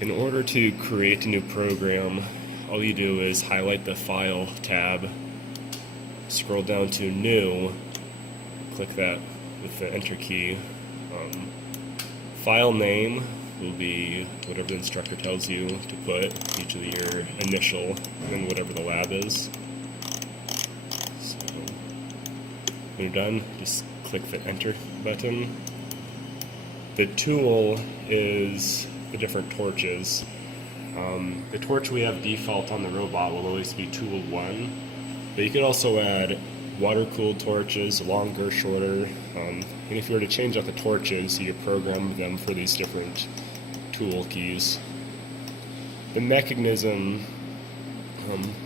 In order to create a new program, all you do is highlight the File tab, scroll down to New, click that with the Enter key. File name will be whatever the instructor tells you to put, usually your initial, and then whatever the lab is. So when you're done, just click the Enter button. The tool is the different torches. The torch we have default on the robot will always be tool 1, but you could also add water-cooled torches, longer, shorter, and if you were to change out the torches, you could program them for these different tool keys. The mechanism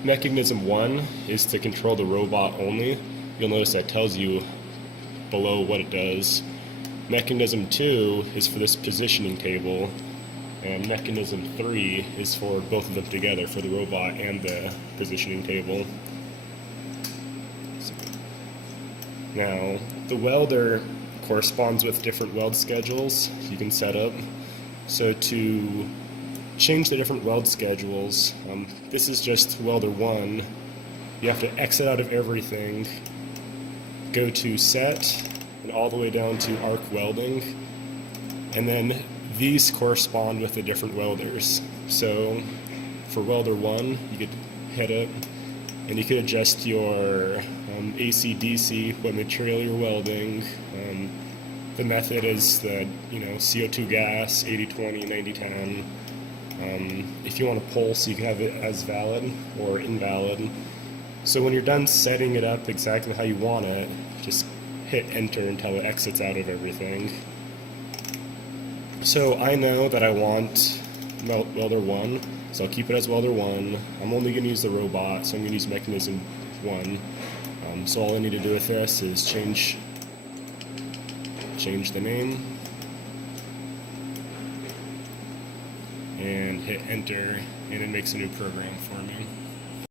1 is to control the robot only. You'll notice that tells you below what it does. Mechanism 2 is for this positioning table, and mechanism 3 is for both of them together, for the robot and the positioning table. Now, the welder corresponds with different weld schedules you can set up. So to change the different weld schedules, this is just welder 1. You have to exit out of everything, go to set, and all the way down to arc welding, and then these correspond with the different welders. So for welder 1, you could hit it, and you could adjust your AC, DC, what material you're welding. The method is the CO2 gas, 80-20, 90-10. If you want to pulse, you can have it as valid or invalid. So when you're done setting it up exactly how you want it, just hit enter until it exits out of everything. So I know that I want welder 1, so I'll keep it as welder 1. I'm only going to use the robot, so I'm going to use mechanism 1. So all I need to do with this is change the name and hit enter, and it makes a new program for me.